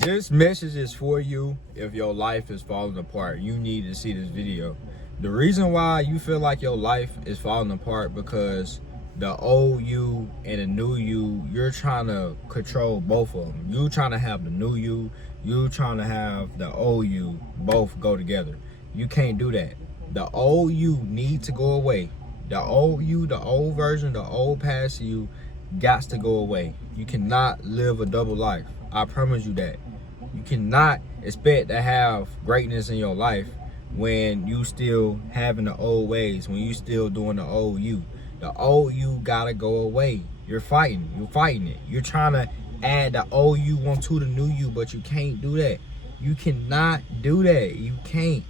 This message is for you if your life is falling apart. You need to see this video. The reason why you feel like your life is falling apart because the old you and the new you, you're trying to control both of them. You trying to have the new you trying to have the old you, both go together. You can't do that. The old you need to go away. The old you, the old version, the old past you got to go away. You cannot live a double life. I promise you that. You cannot expect to have greatness in your life when you still having the old ways, when you still doing the old you. The old you gotta go away. You're fighting it. You're trying to add the old you onto the new you, but you can't do that. You cannot do that. You can't.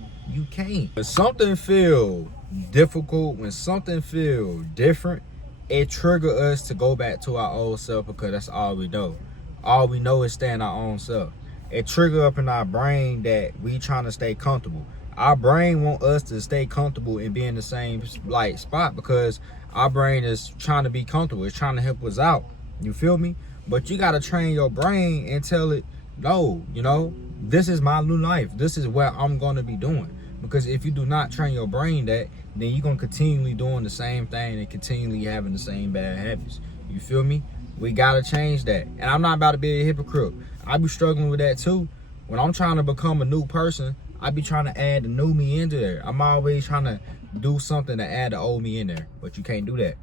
When something feel difficult, when something feel different, it trigger us to go back to our old self because that's all we know. All we know is staying our own self. It trigger up in our brain that we trying to stay comfortable. Our brain want us to stay comfortable and be in the same spot because our brain is trying to be comfortable. It's trying to help us out. You feel me? But you got to train your brain and tell it, no, this is my new life. This is what I'm going to be doing. Because if you do not train your brain that, then you're going to continually doing the same thing and continually having the same bad habits. You feel me? We got to change that. And I'm not about to be a hypocrite. I be struggling with that too. When I'm trying to become a new person, I be trying to add the new me into there. I'm always trying to do something to add the old me in there. But you can't do that.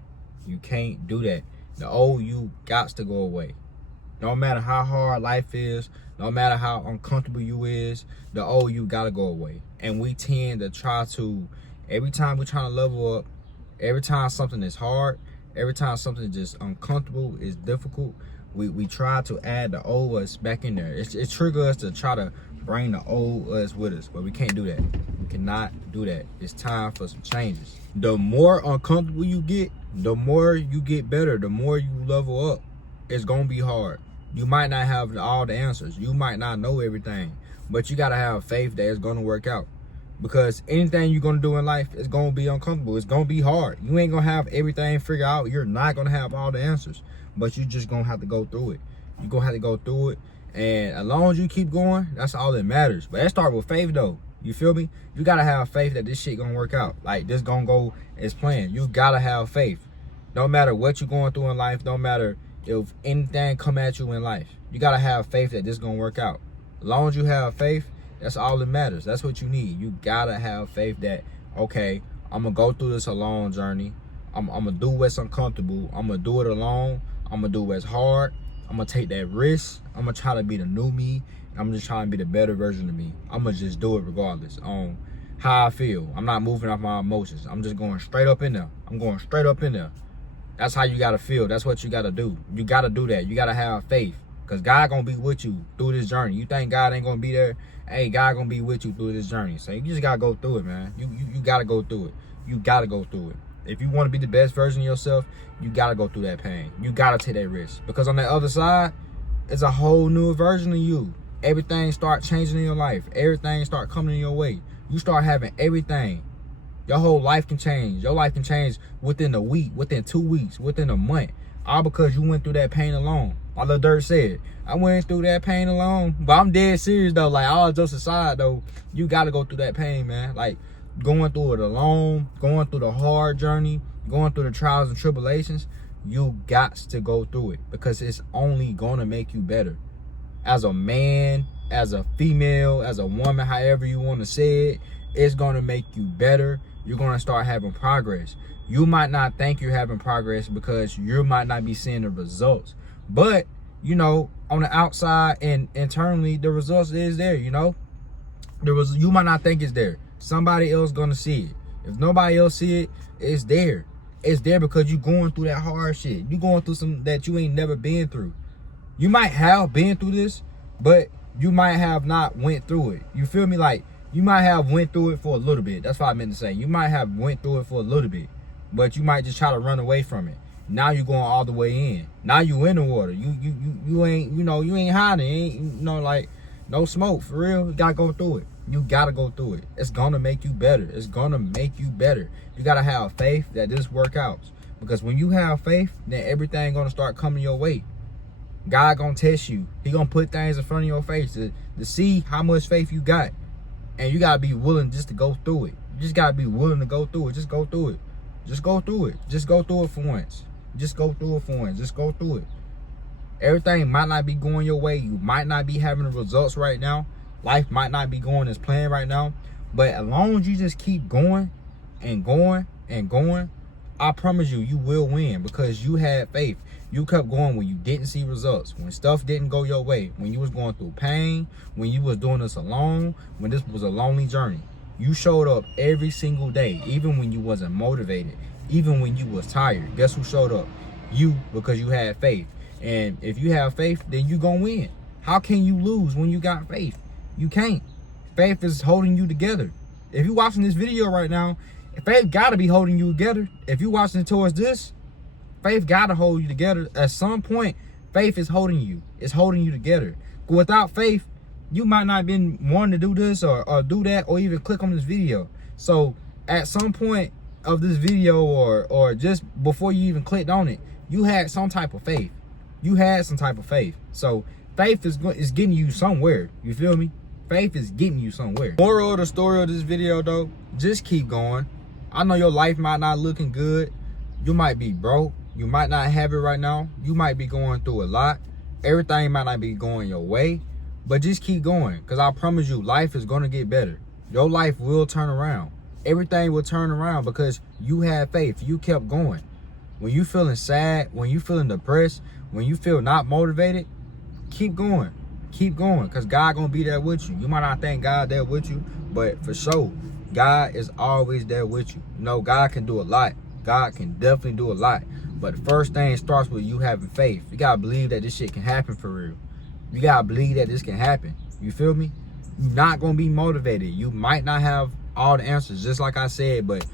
You can't do that. The old you got to go away. No matter how hard life is, no matter how uncomfortable you is, the old you got to go away. And we tend to try to, every time we're trying to level up, every time something is hard, every time something is just uncomfortable, is difficult, we try to add the old us back in there. It triggers us to try to bring the old us with us, but we can't do that. We cannot do that. It's time for some changes. The more uncomfortable you get, the more you get better, the more you level up. It's gonna be hard. You might not have all the answers. You might not know everything, but you gotta have faith that it's gonna work out. Because anything you're gonna do in life is gonna be uncomfortable. It's gonna be hard. You ain't gonna have everything figured out. You're not gonna have all the answers, but you just gonna have to go through it. You're gonna have to go through it. And as long as you keep going, that's all that matters. But that start with faith though. You feel me? You gotta have faith that this shit gonna work out. Like this gonna go as planned. You gotta have faith. No matter what you're going through in life, no matter if anything come at you in life, you gotta have faith that this gonna work out. As long as you have faith, that's all that matters. That's what you need. You gotta have faith that, okay, I'm gonna go through this alone journey. I'm gonna do what's uncomfortable. I'm gonna do it alone. I'm gonna do what's hard. I'm gonna take that risk. I'm gonna try to be the new me. I'm just trying to be the better version of me. I'm gonna just do it regardless on how I feel. I'm not moving off my emotions. I'm just going straight up in there. I'm going straight up in there. That's how you gotta feel. That's what you gotta do. You gotta do that. You gotta have faith. Because God gonna be with you through this journey. You think God ain't gonna be there? Hey, God gonna be with you through this journey. So you just gotta go through it, man. You gotta go through it. You gotta go through it. If you want to be the best version of yourself, you gotta go through that pain. You gotta take that risk. Because on the other side, it's a whole new version of you. Everything start changing in your life. Everything start coming in your way. You start having everything. Your whole life can change. Your life can change within a week, within 2 weeks, within a month. All because you went through that pain alone. My little Dirt said, I went through that pain alone. But I'm dead serious though. Like, all just aside though, you gotta go through that pain, man. Like, going through it alone, going through the hard journey, going through the trials and tribulations, you got to go through it because it's only gonna make you better. As a man, as a female, as a woman, however you want to say it, it's gonna make you better. You're gonna start having progress. You might not think you're having progress because you might not be seeing the results. But, on the outside and internally, the results is there, you might not think it's there. Somebody else gonna see it. If nobody else see it, it's there. It's there because you going through that hard shit. You going through something that you ain't never been through. You might have been through this, but you might have not went through it. You feel me? Like, you might have went through it for a little bit. That's what I meant to say. You might have went through it for a little bit, but you might just try to run away from it. Now you're going all the way in. Now you in the water. You ain't, you ain't hiding. Ain't, no smoke, for real. You gotta go through it. You gotta go through it. It's gonna make you better. It's gonna make you better. You gotta have faith that this work out. Because when you have faith, then everything gonna start coming your way. God gonna test you. He gonna put things in front of your face to see how much faith you got. And you gotta be willing just to go through it. You just gotta be willing to go through it. Just go through it. Just go through it. Just go through it for once. Just go through it for once. Just go through it. Everything might not be going your way. You might not be having the results right now. Life might not be going as planned right now. But as long as you just keep going and going and going, I promise you, you will win because you had faith. You kept going when you didn't see results, when stuff didn't go your way, when you was going through pain, when you was doing this alone, when this was a lonely journey. You showed up every single day, even when you wasn't motivated, even when you was tired. Guess who showed up? You, because you had faith. And if you have faith, then you gonna win. How can you lose when you got faith? You can't. Faith is holding you together. If you're watching this video right now, faith gotta be holding you together. If you're watching towards this, faith gotta hold you together. At some point, faith is holding you. It's holding you together. Without faith, you might not have been wanting to do this or do that or even click on this video. So at some point of this video or just before you even clicked on it, you had some type of faith. You had some type of faith. So faith is getting you somewhere. You feel me? Faith is getting you somewhere. Moral of the story of this video though, just keep going. I know your life might not looking good. You might be broke. You might not have it right now. You might be going through a lot. Everything might not be going your way. But just keep going. Because I promise you, life is going to get better. Your life will turn around. Everything will turn around because you had faith. You kept going. When you feeling sad, when you feeling depressed, when you feel not motivated, keep going. Keep going. Because God going to be there with you. You might not think God there with you. But for sure, God is always there with you. You know, God can do a lot. God can definitely do a lot. But the first thing starts with you having faith. You got to believe that this shit can happen for real. You got to believe that this can happen. You feel me? You're not going to be motivated. You might not have all the answers, just like I said, but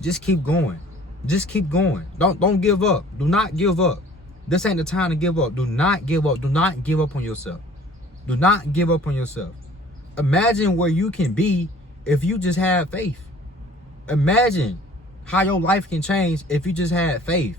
just keep going. Just keep going. Don't give up. Do not give up. This ain't the time to give up. Do not give up. Do not give up on yourself. Do not give up on yourself. Imagine where you can be if you just have faith. Imagine how your life can change if you just had faith.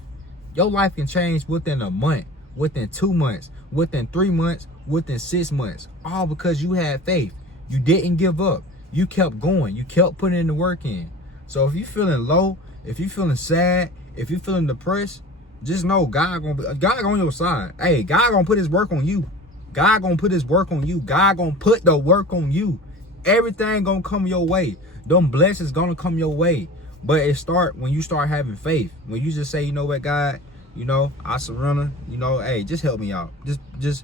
Your life can change within a month, within 2 months, within 3 months, within 6 months. All because you had faith. You didn't give up. You kept going. You kept putting in the work in. So if you're feeling low, if you're feeling sad, if you're feeling depressed, just know God on your side. Hey, God gonna put his work on you. God gonna put his work on you. God gonna put the work on you. Everything gonna come your way. Them blessings gonna come your way. But it start when you start having faith. When you just say, you know what, God, you know, I surrender. You know, hey, just help me out. Just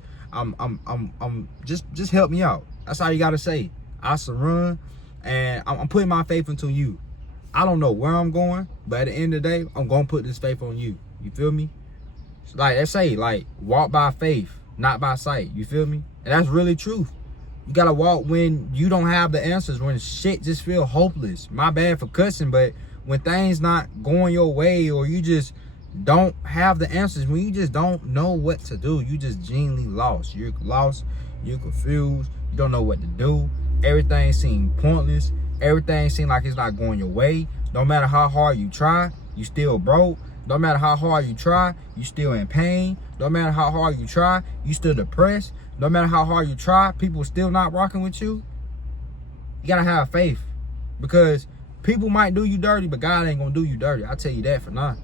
help me out. That's all you gotta say. I surrender, and I'm putting my faith into you. I don't know where I'm going, but at the end of the day, I'm gonna put this faith on you. You feel me? Like they say, like walk by faith, not by sight. You feel me? And that's really true. You gotta walk when you don't have the answers, when shit just feel hopeless. My bad for cussing, but when things not going your way or you just don't have the answers, when you just don't know what to do, you just genuinely lost. You're lost, you're confused, you don't know what to do. Everything seems pointless. Everything seems like it's not going your way. No matter how hard you try, you still broke. No matter how hard you try, you still in pain. No matter how hard you try, you still depressed. No matter how hard you try, people still not rocking with you. You gotta have faith, because people might do you dirty, but God ain't gonna do you dirty. I tell you that for now.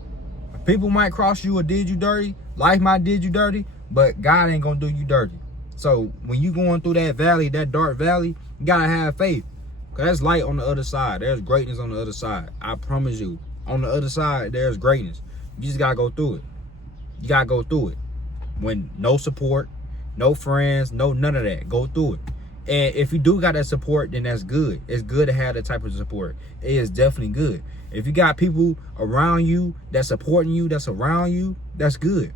People might cross you or did you dirty. Life might did you dirty, but God ain't gonna do you dirty. So when you going through that valley, that dark valley, you gotta have faith, because there's light on the other side. There's greatness on the other side. I promise you. On the other side, there's greatness. You just gotta go through it. You gotta go through it. When no support, no friends, no none of that. Go through it. And if you do got that support, then that's good. It's good to have that type of support. It is definitely good. If you got people around you that's supporting you, that's around you, that's good.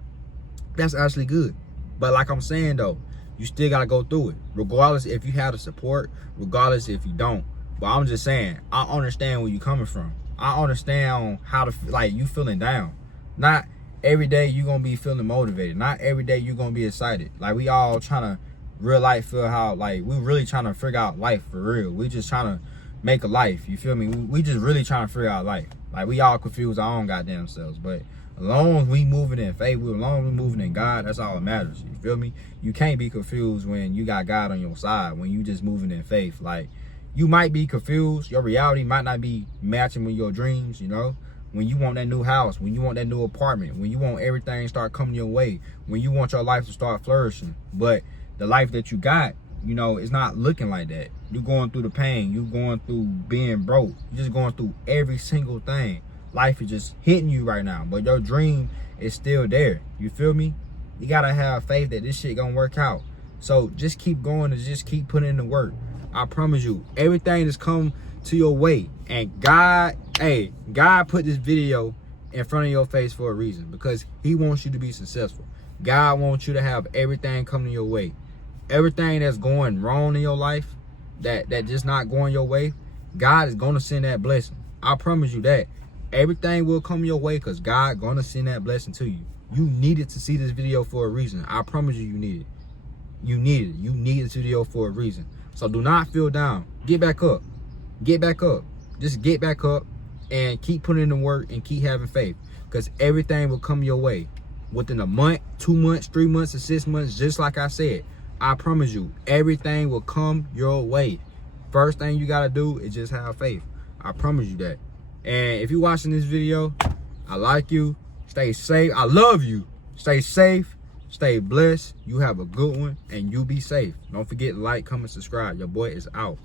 That's actually good. But like I'm saying though, you still gotta go through it. Regardless if you have the support, regardless if you don't. But I'm just saying, I understand where you're coming from. I understand how to, like, you feeling down. Not every day you gonna be feeling motivated. Not every day you gonna be excited. Like, we all trying to real life feel how, like, we really trying to figure out life for real. We just trying to make a life, you feel me? We just really trying to figure out life. Like, we all confuse our own goddamn selves. But As long as we moving in faith, as long as we moving in God, that's all that matters. You feel me? You can't be confused when you got God on your side, when you just moving in faith. Like, you might be confused. Your reality might not be matching with your dreams, you know? When you want that new house, when you want that new apartment, when you want everything to start coming your way, when you want your life to start flourishing. But the life that you got, you know, it's not looking like that. You going through the pain. You going through being broke. You just going through every single thing. Life is just hitting you right now. But your dream is still there. You feel me? You got to have faith that this shit going to work out. So just keep going and just keep putting in the work. I promise you, everything that's come to your way. And God, hey, God put this video in front of your face for a reason, because he wants you to be successful. God wants you to have everything coming your way. Everything that's going wrong in your life, that just not going your way, God is going to send that blessing. I promise you that. Everything will come your way because God going to send that blessing to you. You needed to see this video for a reason. I promise you, you need it. You need it. You need this video for a reason. So do not feel down. Get back up. Get back up. Just get back up and keep putting in the work and keep having faith, because everything will come your way within a month, 2 months, 3 months, or 6 months. Just like I said, I promise you, everything will come your way. First thing you got to do is just have faith. I promise you that. And if you're watching this video, I like you. Stay safe. I love you. Stay safe. Stay blessed. You have a good one, and you be safe. Don't forget to like, comment, subscribe. Your boy is out.